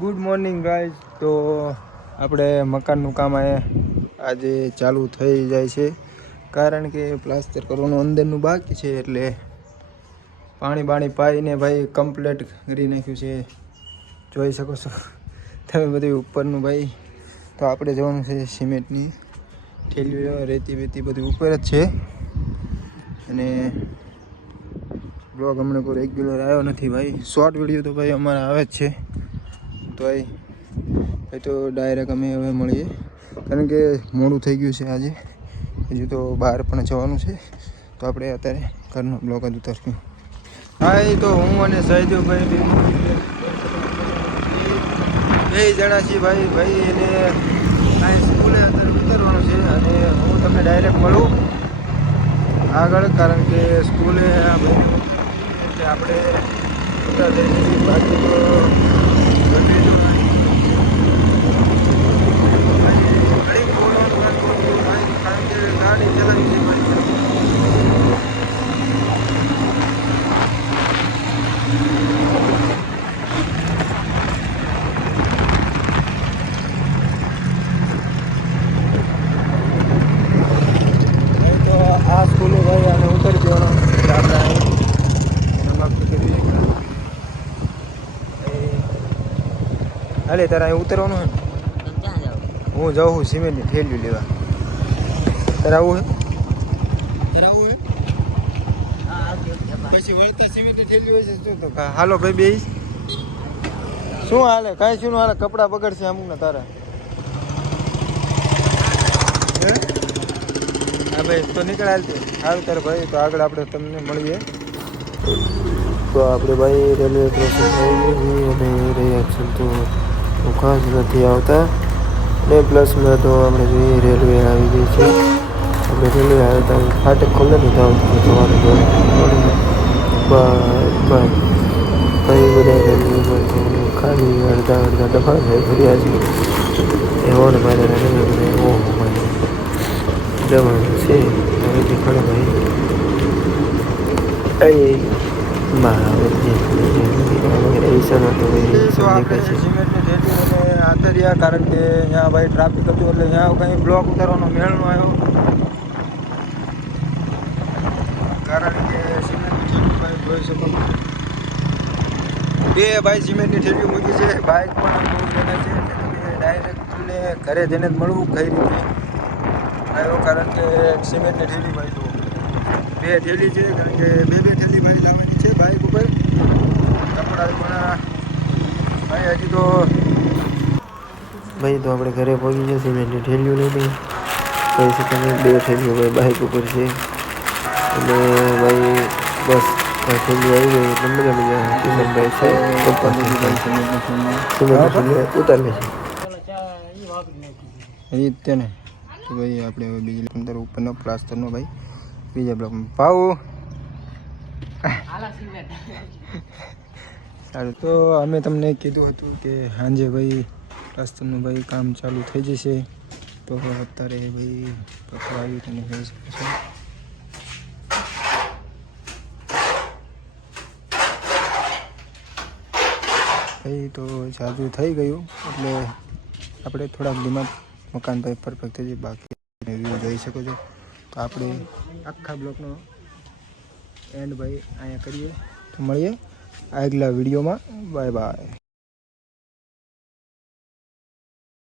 Good morning guys તો આપણે મકાનનું કામ આજે ચાલુ થઈ જાય છે. કારણ કે પ્લાસ્ટર કરવાનું અંદરનું બાકી છે એટલે પાણી બાણી પાઈને ભાઈ કમ્પ્લેટ કરી નાખ્યું છે. જોઈ શકો છો. તમે બધું ઉપરનું ભાઈ. તો આપણે જવાનું છે સિમેન્ટની ઠેલીઓ રેતી વેતી બધું ઉપર જ છે. અને બ્લોગ હમણાં કોઈ રેગ્યુલર આવ્યો નથી ભાઈ. શોર્ટ વીડિયો તો ભાઈ અમારે આવે જ છે. તો એ તો ડાયરેક્ટ અમે હવે મળીએ. કારણ કે મોડું થઈ ગયું છે આજે. હજુ તો બહાર પણ જવાનું છે. તો આપણે અત્યારે ઘરનો બ્લોગ જ ઉતરશું. હા, એ તો હું અને સહેજુભાઈ બે જણા છીએ ભાઈ. ભાઈ એને આ સ્કૂલે અત્યારે ઉતરવાનું છે અને હું તમને ડાયરેક્ટ મળું. આગળ, કારણ કે સ્કૂલે આપણે ઉતાર ઘણી તો નહીં. ઘડીક બોલવાનું કાંઈ બોલવું ભાઈ, કારણ કે ગાડી ચલાવી છે ભાઈ ભાઈ તો આ સ્કૂલે ભાઈ અને ઉતરી જવાનું એટલે આપણે અહીં નમક કરી હાલે તારા અહીં ઉતરવાનું હે? હું જાઉં છું સિમેન્ટની થેલીઓ લેવા. તારે આવું હે? હાલો ભાઈ બે શું હાલે? કાંઈ શું ન હાલે? કપડાં બગડશે અમુક ને તારા. હા? ભાઈ તો નીકળ તું. સારું તારે ભાઈ તો આગળ આપણે તમને મળીએ. તો આપણે ભાઈ રેલવે ક્રોસિંગ થઈ ગઈ અને રિએક્શન તો ખાસ નથી આવતા અને પ્લસમાં તો આપણે જોઈએ રેલવે આવી ગઈ છે આપણે રેલવે આવે તો ફાટક ખોલે ને તો જવાનું બસ બસ કઈ બધા રેલવે ખાલી અડધા અડધા ડબ્બા થઈ ફર્યા છે એવો ને મારે રેલવે ભાઈ જવાનું છે હવે ખડે ભાઈ એ આતરિયા કારણ કે અહીંયા ભાઈ ટ્રાફિક હતું એટલે અહીંયા કંઈ બ્લોક ઉતારવાનો મેળ નો આવ્યો. કારણ કે સિમેન્ટની થેલી જોઈ શકો બે ભાઈ સિમેન્ટની ઠેલી મૂકી છે બાઇક પણ બહુ છે, એટલે તમે ડાયરેક્ટ તમને ઘરે જઈને જ મળવું કઈ રીતે. આવ્યો કારણ કે સિમેન્ટની થેલી ભાઈ બે થેલી છે, કારણ કે બે બે થેલી ભાઈ લાવવાની છે બાઇક ઉપર. કપડા પણ ભાઈ હજી તો ભાઈ તો આપણે ઘરે પહોંચી જશે સિમેન્ટની થેલીઓ લઈને પછી તમે બે થેલીઓ ભાઈ બાઇક ઉપર છે. અને ભાઈ બસ આ થેલી આવી ગઈ. એટલે મજા મજા કિશનભાઈ છે હજી તેને. તો ભાઈ આપણે હવે બીજી અંદર ઉપરનો પ્લાસ્ટરનો ભાઈ. બીજા બ્લોકમાં પાવ. આલા સિમેન્ટ. સારું. તો અમે તમને કીધું હતું કે સાંજે ભાઈ રસ્તાનું ભાઈ કામ ચાલુ થઈ જશે. તો અત્યારે ભાઈ પપ્પા આવ્યું તેને કહી શકો છો. ભાઈ તો જાજુ થઈ ગયું, એટલે આપણે થોડાક દિમાગ મકાન ભાઈ પરફેક્ટ થઈ જાય, બાકી વ્યૂ જોઈ શકો છો. તો આપણે આખા બ્લોકનો એન્ડ ભાઈ અહીંયા કરીએ. તો મળીએ. આગલા વિડીયોમાં બાય બાય.